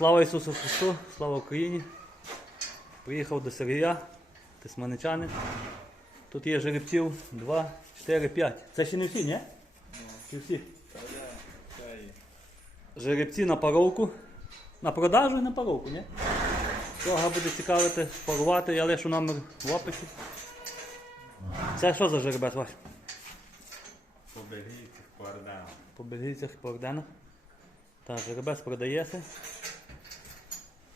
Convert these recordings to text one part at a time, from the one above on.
Слава Ісусу Христу, слава Україні. Приїхав до Сергія, тисманичани. Тут є жеребців 2, 4, 5. Це ще не всі, ні? Чи всі? Жеребці на паровку. На продажу і на паровку, ні? Кого буде цікавити, парувати, я лишу номер в описі. Це що за жеребець ваш? Поберіть квардан. По бельгійцях по орденах. Так, жеребець продається.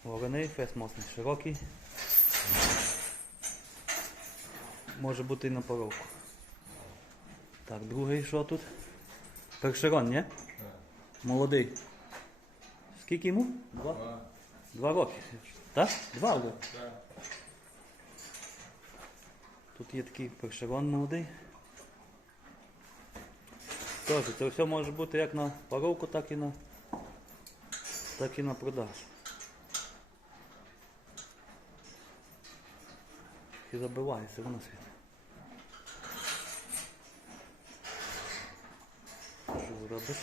Вороний, фес мосний, широкий. Може бути і на поровку. Так, другий що тут? Першерон, ні? Молодий. Скільки йому? Два? Два роки. Так? Два роки. Тут є такий першерон молодий. Тож, це все може бути як на паровку, так і на, так і на продаж. І забивається воно світ. Що робиш?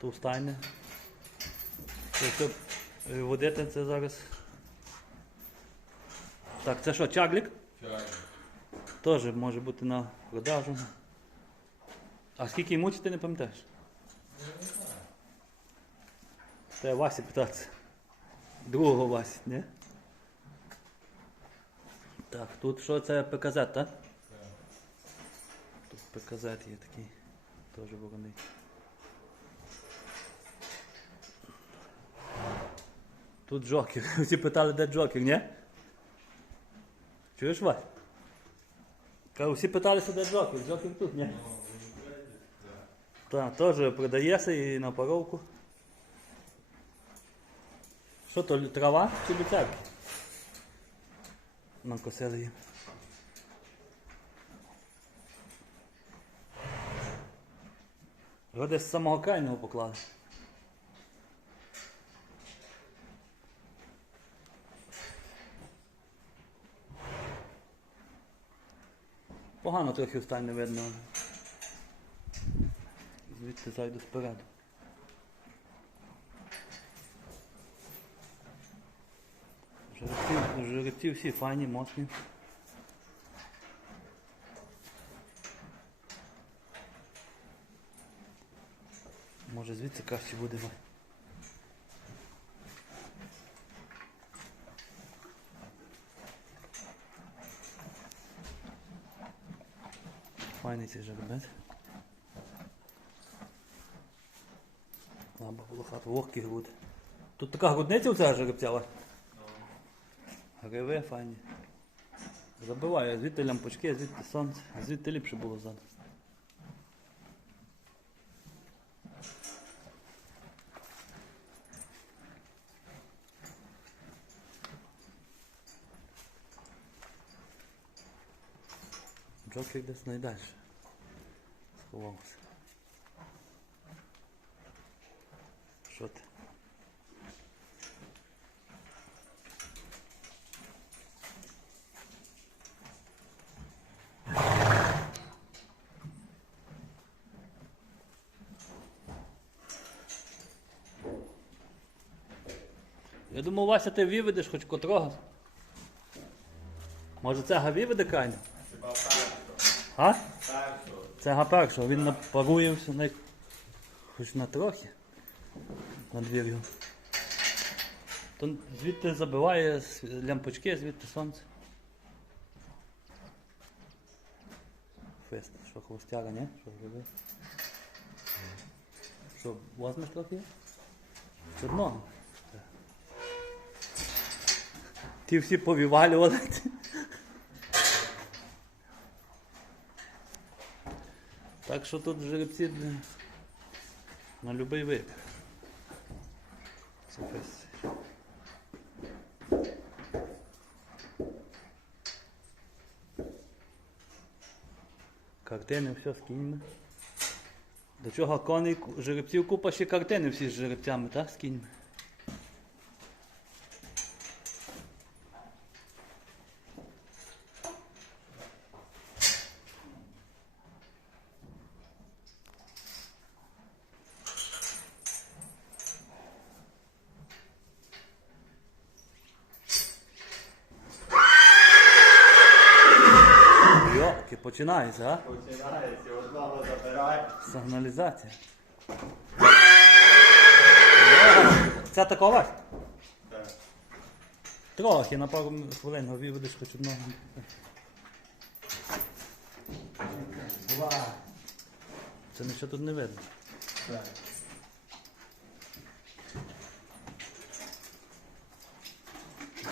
Ту стайне. Це е, водити це зараз. Так, це що, чаглік? Теж може бути на продажу. А скільки йому чи ти не пам'ятаєш? Це Васі питатися. Другого Васі, не? Так, тут що це ПКЗ, так? Тут ПКЗ є такий. Теж вороний. Тут Джокер. Всі питали, де Джокер, ні? Чуєш, Вась? Кажу, всі питалися, де Джокер. Джокер тут, ні? Так, теж продається і на паровку. Що то трава чи люцерки? Накосили їм. Його десь з самого крайнього поклали. Погано трохи встань не видно. Звідти зайду спереду. Жеребці, всі файні, моцні. Може звідси краще буде. Файний цей жеребець. Лаба було хату, вогкі груди. Тут така грудниця у цього жеребця. Вась? Гриви файні. Забиваю, звідти лямпочки, звідти сонце, звідти ліпше було ззаду. Джокер десь найдальше. Сховався. Що ти? Я думав, Вася, ти виведеш хоч котрого. Може це га виведе крайне? А? Це га першого, він напаруєвся на... хоч на трохи. На двір його. То звідти забиває лямпочки, звідти сонце. Фест, що хвостяра, ні? Що зробив? Що, возьмеш трохи? З Ті всі повівалювали. Так що тут жеребці на будь-який. Картини, все з кіньми. До чого коней, жеребців купа ще картини всі з жеребцями, так? З Починається, а? Починається, одного забирає. Сигналізація. Це такова? Так. Трохи, на пару хвилин виведеш хоч одного. Це нічого тут не видно. Так.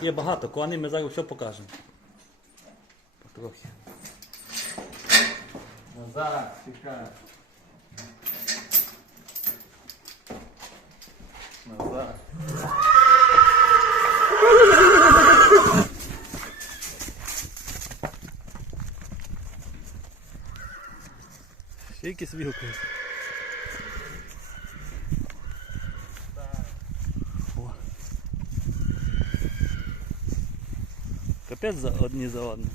Є багато коней, ми зараз все покажемо. Потрохи. Назад, чекай. Назад. Ще якісь вілки. О. Капець за одні за одним.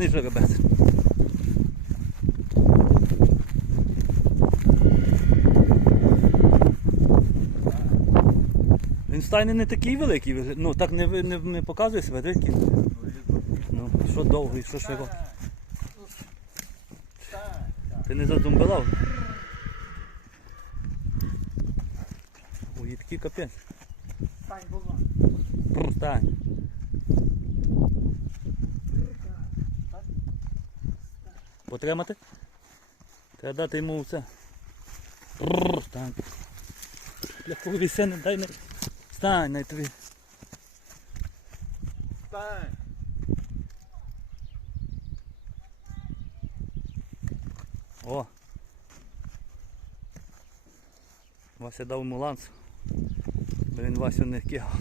Мосний жеребець. Він стайний не такий великий, ну так не, не, не показує себе, дивись. Ну, що довгий, що широкий. Ти не задумбилав? Ой, такий капець. Стань. Прр, Стань. Потримати? Треба дати йому це. Стань. Для повіся дай не. Стань, най тобі. Стань. О. Вася дав йому ланц. Бо він Васю не кигав.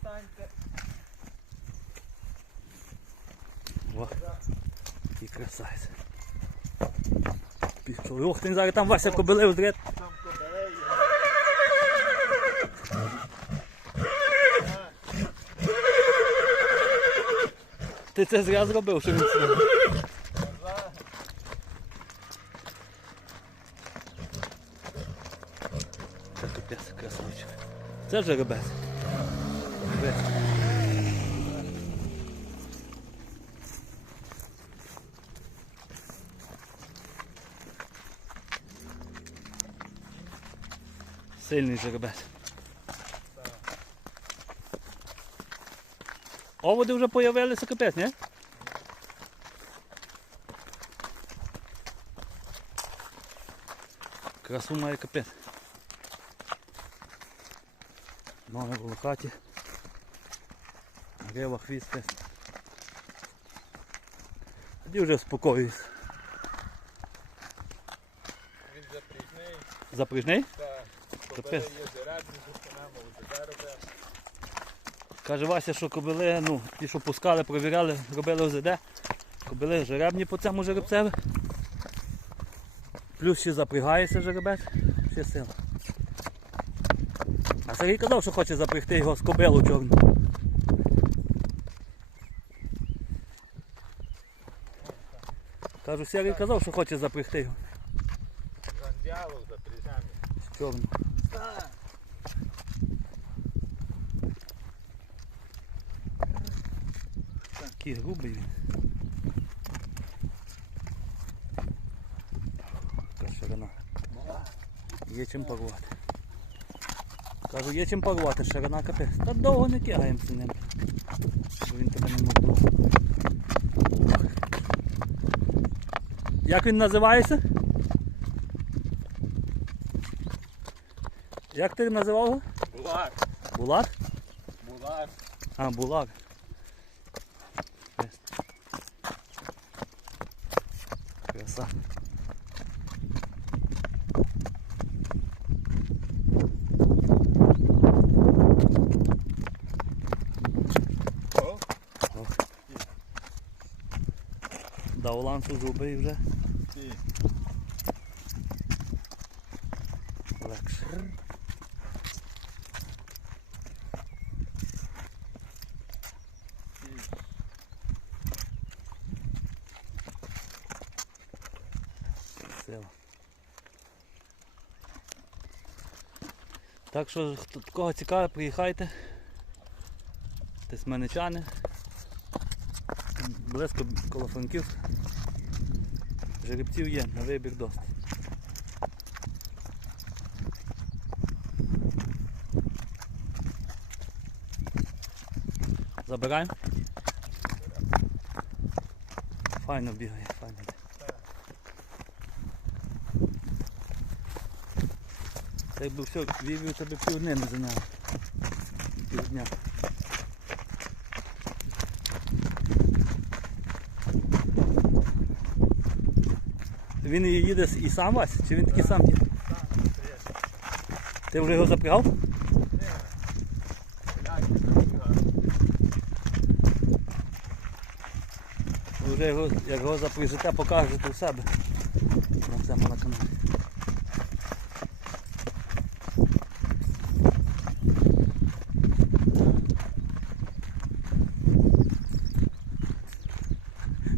Станьте. О, який красавець. Пішов. Ох, ти зараз там Вася кобилив дред. Там кобелеє. Ти це зря зробив, що він. Це капець, красавчик. Це жеребець. Жеребець. Сильний жеребець. Оводи вже появилися капець, ні? Красу має капець. Ноги в лохаті. Грива хвіст. Тоді вже спокоююсь. Він запріжний. Запряжний? Так. Капець. Каже Вася, що кобили, ну, ті, що пускали, провіряли, робили ОЗД. Кобили жеребні по цьому жеребцеві. Плюс ще запрягається жеребець, ще сила. А Сергій казав, що хоче запрягти його з кобилу чорну. Кажу, Сергій казав, що хоче запрягти його з чорну. Стань. Такий грубий він. Така ширина. Є чим порвати. Кажу, є чим порвати, ширина капець. Та довго не кигаємося ним. Бо він тебе не може. Як він називається? Як ти називав його? Булак. Булат? Булак. А, булак. Краса. О. Дав ланцу зуби вже легше. Сила. Так що, хто кого цікаве, приїхайте. Тисменичани. близько коло Франківська. Жеребців є, на вибір досить. Забираємо. Файно бігає. Це якби все, вівів тебе півдня не зайняло. Півдня. Він і їде і сам Вась? Чи він такий сам їде? Ти вже його запрягав? Вже його, як його запряжете, покажете у себе на цьому на каналі.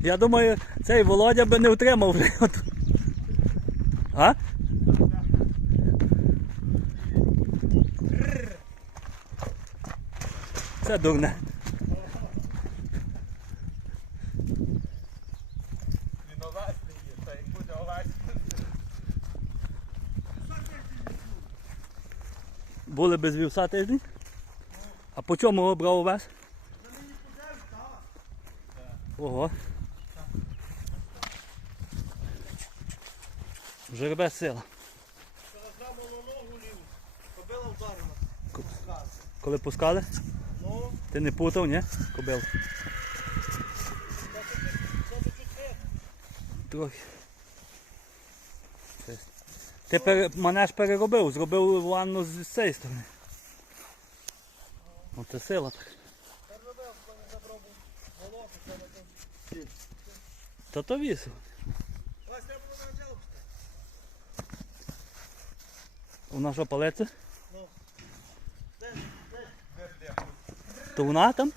Я думаю, цей Володя би не втримав А? Це дурне. Він овесний є, та як буде овесний. Були без вівса тиждень? А по чому його брав увесь? Ого. Сила. Замовно ногу ліву, кобила вдарила. Коли пускали, Ну, ти не путав, ні? Кобил. Трохи. Ти пере... манеж переробив, зробив ванну з цієї сторони. Оце сила так. Та то вісив. Ось треба було на джелу пускати. Вона що палиться? Ну. То вона там?